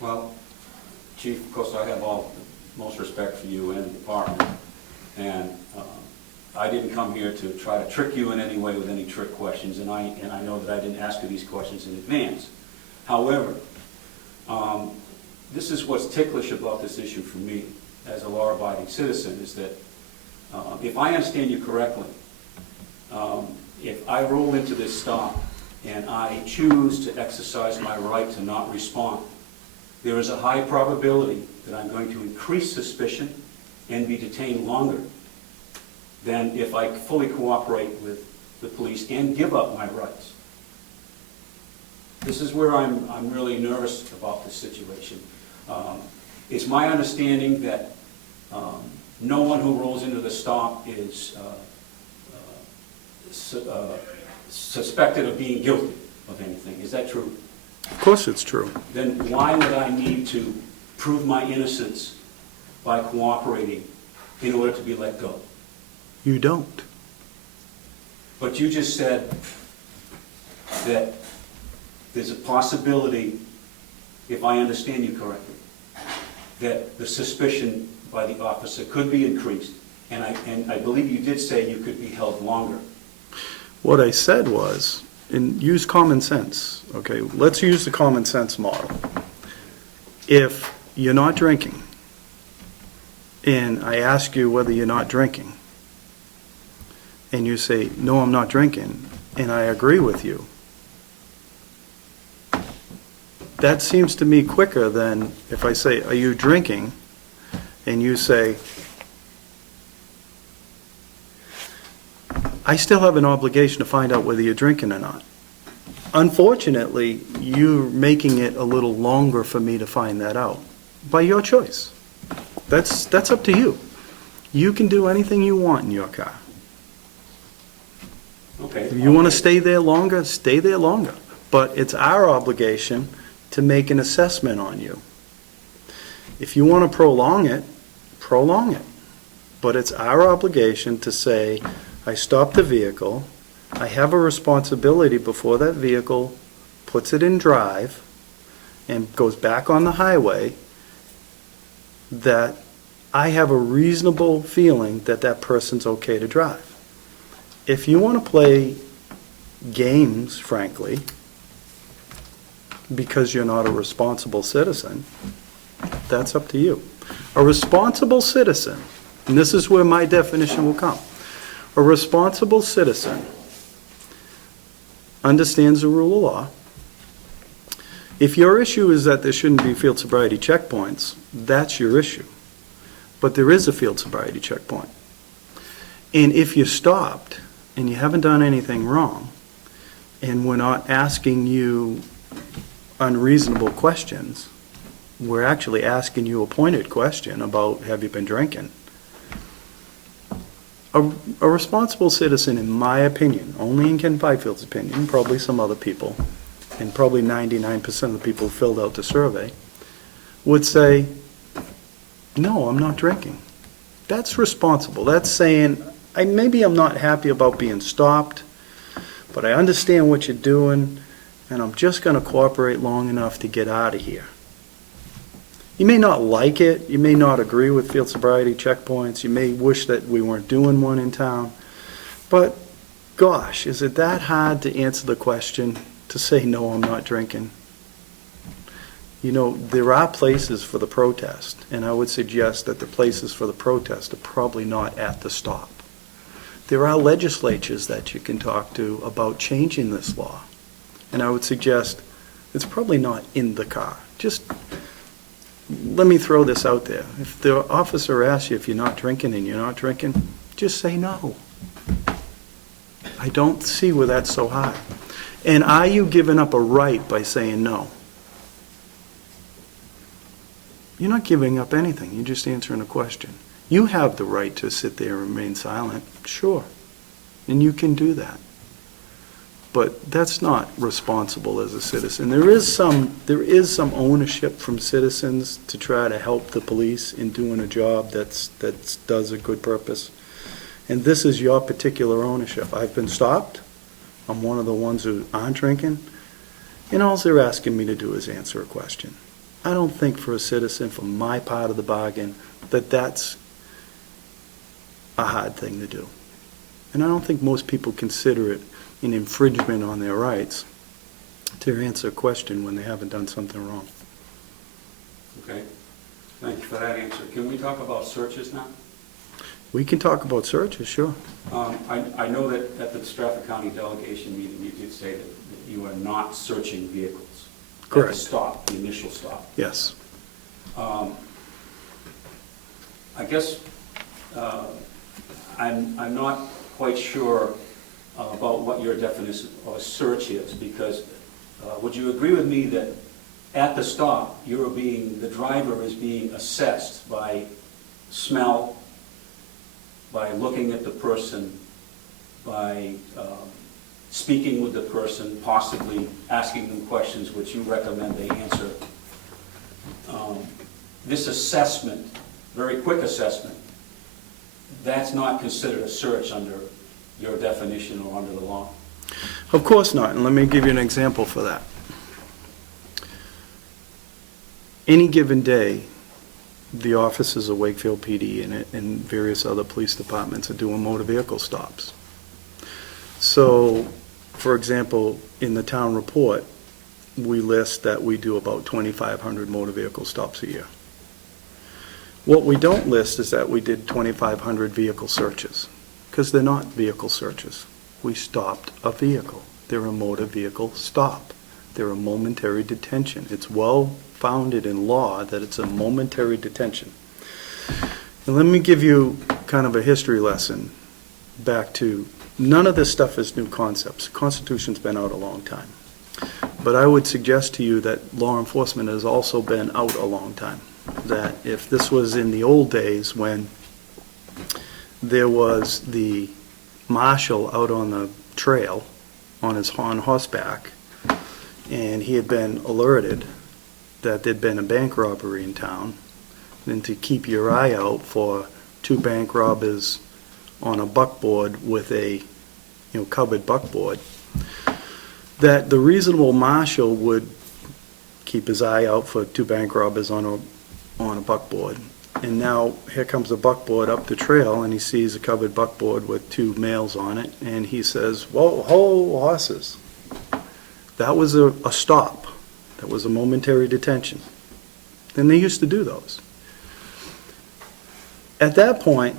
Well, Chief, of course, I have most respect for you and the department, and I didn't come here to try to trick you in any way with any trick questions, and I know that I didn't ask you these questions in advance. However, this is what's ticklish about this issue for me as a law-abiding citizen, is that if I understand you correctly, if I roll into this stop and I choose to exercise my right to not respond, there is a high probability that I'm going to increase suspicion and be detained longer than if I fully cooperate with the police and give up my rights. This is where I'm really nervous about this situation. It's my understanding that no one who rolls into the stop is suspected of being guilty of anything. Is that true? Of course it's true. Then why would I need to prove my innocence by cooperating in order to be let go? You don't. But you just said that there's a possibility, if I understand you correctly, that the suspicion by the officer could be increased. And I believe you did say you could be held longer. What I said was, and use common sense, okay? Let's use the common sense model. If you're not drinking, and I ask you whether you're not drinking, and you say, no, I'm not drinking, and I agree with you, that seems to me quicker than if I say, are you drinking? And you say, I still have an obligation to find out whether you're drinking or not. Unfortunately, you're making it a little longer for me to find that out, by your choice. That's up to you. You can do anything you want in your car. Okay. If you want to stay there longer, stay there longer. But it's our obligation to make an assessment on you. If you want to prolong it, prolong it. But it's our obligation to say, I stopped the vehicle, I have a responsibility before that vehicle puts it in drive and goes back on the highway, that I have a reasonable feeling that that person's okay to drive. If you want to play games, frankly, because you're not a responsible citizen, that's up to you. A responsible citizen, and this is where my definition will come, a responsible citizen understands the rule of law. If your issue is that there shouldn't be field sobriety checkpoints, that's your issue. But there is a field sobriety checkpoint. And if you stopped and you haven't done anything wrong, and we're not asking you unreasonable questions, we're actually asking you a pointed question about, have you been drinking? A responsible citizen, in my opinion, only in Ken Fifield's opinion, probably some other people, and probably 99% of the people who filled out the survey, would say, no, I'm not drinking. That's responsible. That's saying, maybe I'm not happy about being stopped, but I understand what you're doing, and I'm just going to cooperate long enough to get out of here. You may not like it, you may not agree with field sobriety checkpoints, you may wish that we weren't doing one in town, but gosh, is it that hard to answer the question, to say, no, I'm not drinking? You know, there are places for the protest, and I would suggest that the places for the protest are probably not at the stop. There are legislatures that you can talk to about changing this law, and I would suggest it's probably not in the car. Just let me throw this out there. If the officer asks you if you're not drinking and you're not drinking, just say no. I don't see where that's so hard. And are you giving up a right by saying no? You're not giving up anything. You're just answering a question. You have the right to sit there and remain silent, sure. And you can do that. But that's not responsible as a citizen. There is some ownership from citizens to try to help the police in doing a job that does a good purpose. And this is your particular ownership. I've been stopped. I'm one of the ones who aren't drinking. And all they're asking me to do is answer a question. I don't think for a citizen, for my part of the bargain, that that's a hard thing to do. And I don't think most people consider it an infringement on their rights to answer a question when they haven't done something wrong. Okay, thank you for that answer. Can we talk about searches now? We can talk about searches, sure. I know that at the Stratford County delegation meeting, you did say that you are not searching vehicles. Correct. At the stop, the initial stop. Yes. I guess I'm not quite sure about what your definition of a search is, because would you agree with me that at the stop, the driver is being assessed by smell, by looking at the person, by speaking with the person, possibly asking them questions which you recommend they answer. This assessment, very quick assessment, that's not considered a search under your definition or under the law. Of course not, and let me give you an example for that. Any given day, the officers of Wakefield PD and various other police departments are doing motor vehicle stops. So, for example, in the town report, we list that we do about 2,500 motor vehicle stops a year. What we don't list is that we did 2,500 vehicle searches, because they're not vehicle searches. We stopped a vehicle. They're a motor vehicle stop. They're a momentary detention. It's well founded in law that it's a momentary detention. And let me give you kind of a history lesson back to, none of this stuff is new concepts. The Constitution's been out a long time. But I would suggest to you that law enforcement has also been out a long time. That if this was in the old days when there was the marshal out on the trail on horseback, and he had been alerted that there'd been a bank robbery in town, and to keep your eye out for two bank robbers on a buckboard with a covered buckboard, that the reasonable marshal would keep his eye out for two bank robbers on a buckboard. And now here comes a buckboard up the trail, and he sees a covered buckboard with two males on it, and he says, "Whoa, ho, horses." That was a stop. That was a momentary detention. And they used to do those. At that point,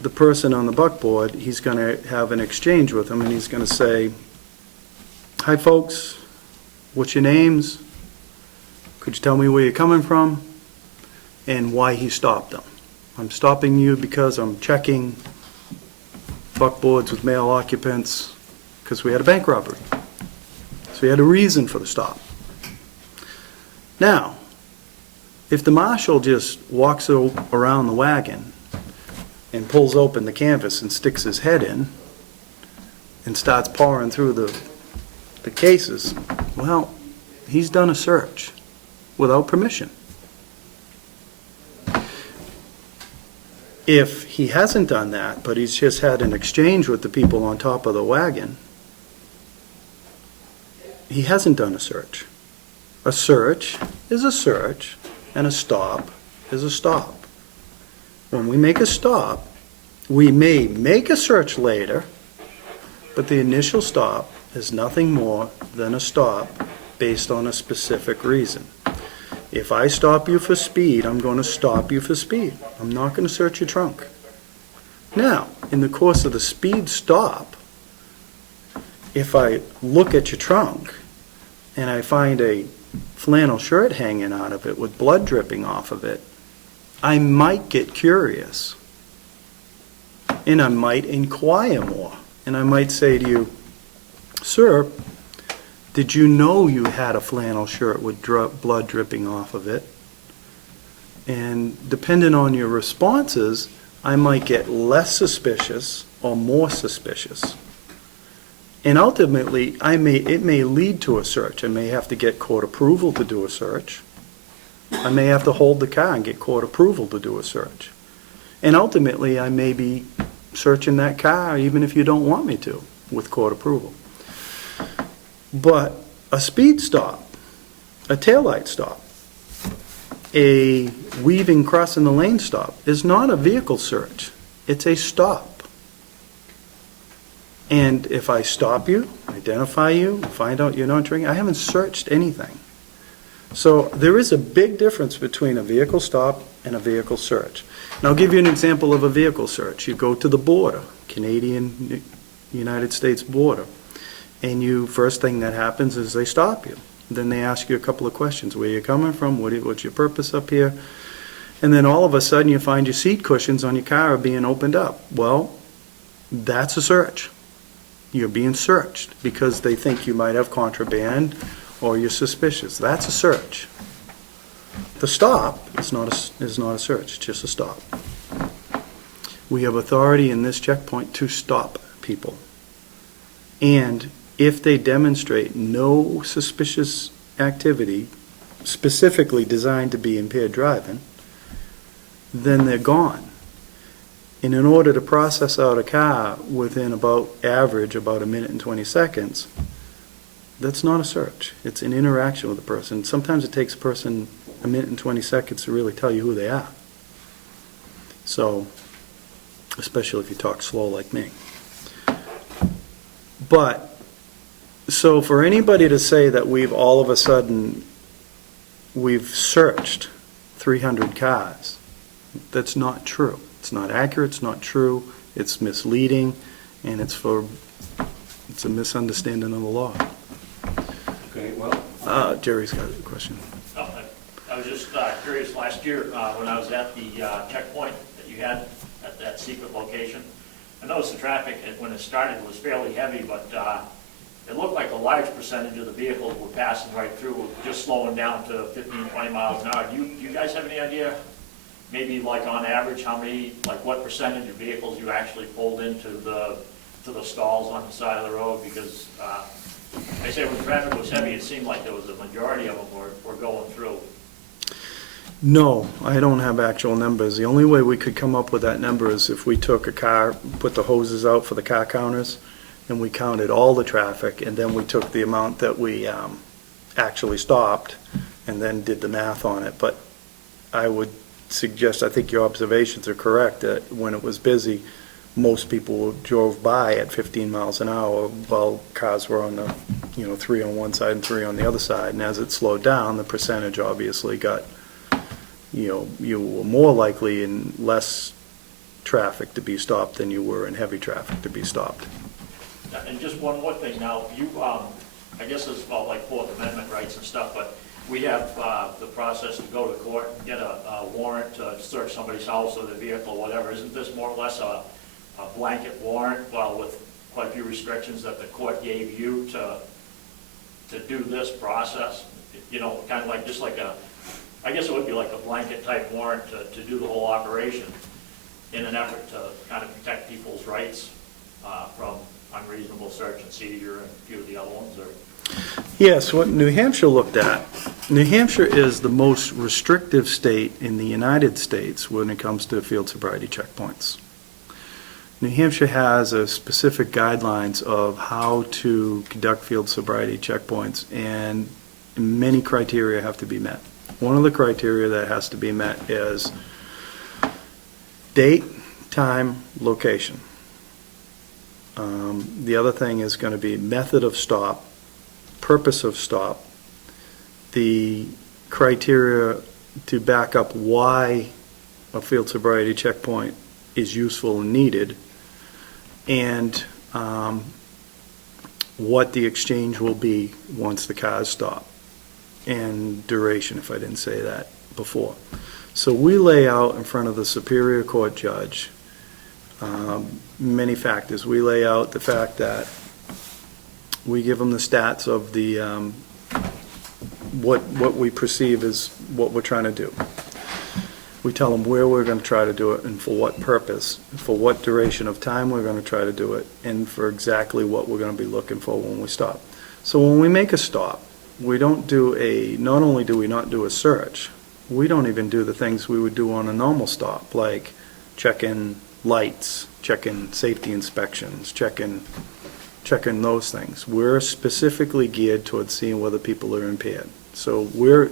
the person on the buckboard, he's going to have an exchange with him, and he's going to say, "Hi folks, what's your names? Could you tell me where you're coming from and why he stopped them? I'm stopping you because I'm checking buckboards with male occupants because we had a bank robbery." So he had a reason for the stop. Now, if the marshal just walks around the wagon and pulls open the canvas and sticks his head in and starts pouring through the cases, well, he's done a search without permission. If he hasn't done that, but he's just had an exchange with the people on top of the wagon, he hasn't done a search. A search is a search, and a stop is a stop. When we make a stop, we may make a search later, but the initial stop is nothing more than a stop based on a specific reason. If I stop you for speed, I'm going to stop you for speed. I'm not going to search your trunk. Now, in the course of the speed stop, if I look at your trunk and I find a flannel shirt hanging out of it with blood dripping off of it, I might get curious. And I might inquire more. And I might say to you, "Sir, did you know you had a flannel shirt with blood dripping off of it?" And depending on your responses, I might get less suspicious or more suspicious. And ultimately, it may lead to a search. I may have to get court approval to do a search. I may have to hold the car and get court approval to do a search. And ultimately, I may be searching that car even if you don't want me to, with court approval. But a speed stop, a taillight stop, a weaving crossing the lane stop is not a vehicle search. It's a stop. And if I stop you, identify you, find out you're not drinking, I haven't searched anything. So there is a big difference between a vehicle stop and a vehicle search. And I'll give you an example of a vehicle search. You go to the border, Canadian, United States border, and first thing that happens is they stop you. Then they ask you a couple of questions. Where are you coming from? What's your purpose up here? And then all of a sudden you find your seat cushions on your car are being opened up. Well, that's a search. You're being searched because they think you might have contraband or you're suspicious. That's a search. The stop is not a search, it's just a stop. We have authority in this checkpoint to stop people. And if they demonstrate no suspicious activity specifically designed to be impaired driving, then they're gone. And in order to process out a car within average about a minute and 20 seconds, that's not a search. It's an interaction with a person. Sometimes it takes a person a minute and 20 seconds to really tell you who they are. So, especially if you talk slow like me. But, so for anybody to say that we've all of a sudden, we've searched 300 cars, that's not true. It's not accurate, it's not true, it's misleading, and it's a misunderstanding of the law. Okay, well. Jerry's got a question. Oh, I was just curious, last year when I was at the checkpoint that you had at that secret location, I noticed the traffic when it started was fairly heavy, but it looked like a large percentage of the vehicles were passing right through, just slowing down to 15, 20 miles an hour. Do you guys have any idea, maybe like on average, what percentage of vehicles you actually pulled into the stalls on the side of the road? Because I say when the traffic was heavy, it seemed like there was a majority of them were going through. No, I don't have actual numbers. The only way we could come up with that number is if we took a car, put the hoses out for the car counters, and we counted all the traffic, and then we took the amount that we actually stopped, and then did the math on it. But I would suggest, I think your observations are correct, that when it was busy, most people drove by at 15 miles an hour while cars were on the, 3 on one side and 3 on the other side. And as it slowed down, the percentage obviously got, you were more likely in less traffic to be stopped than you were in heavy traffic to be stopped. And just one more thing now, you, I guess it's about like Fourth Amendment rights and stuff, but we have the process to go to court and get a warrant to search somebody's house or their vehicle or whatever. Isn't this more or less a blanket warrant, well, with quite a few restrictions that the court gave you to do this process? Kind of like, just like I guess it would be like a blanket type warrant to do the whole operation in an effort to kind of protect people's rights from unreasonable search and seizure and a few of the other ones, or? Yes, what New Hampshire looked at, New Hampshire is the most restrictive state in the United States when it comes to field sobriety checkpoints. New Hampshire has a specific guidelines of how to conduct field sobriety checkpoints, and many criteria have to be met. One of the criteria that has to be met is date, time, location. The other thing is going to be method of stop, purpose of stop, the criteria to back up why a field sobriety checkpoint is useful and needed, and what the exchange will be once the cars stop, and duration, if I didn't say that before. So we lay out in front of the Superior Court judge many factors. We lay out the fact that we give them the stats of the what we perceive as what we're trying to do. We tell them where we're going to try to do it and for what purpose, for what duration of time we're going to try to do it, and for exactly what we're going to be looking for when we stop. So when we make a stop, we don't do not only do we not do a search, we don't even do the things we would do on a normal stop, like check-in lights, check-in safety inspections, check-in those things. We're specifically geared towards seeing whether people are impaired. So we're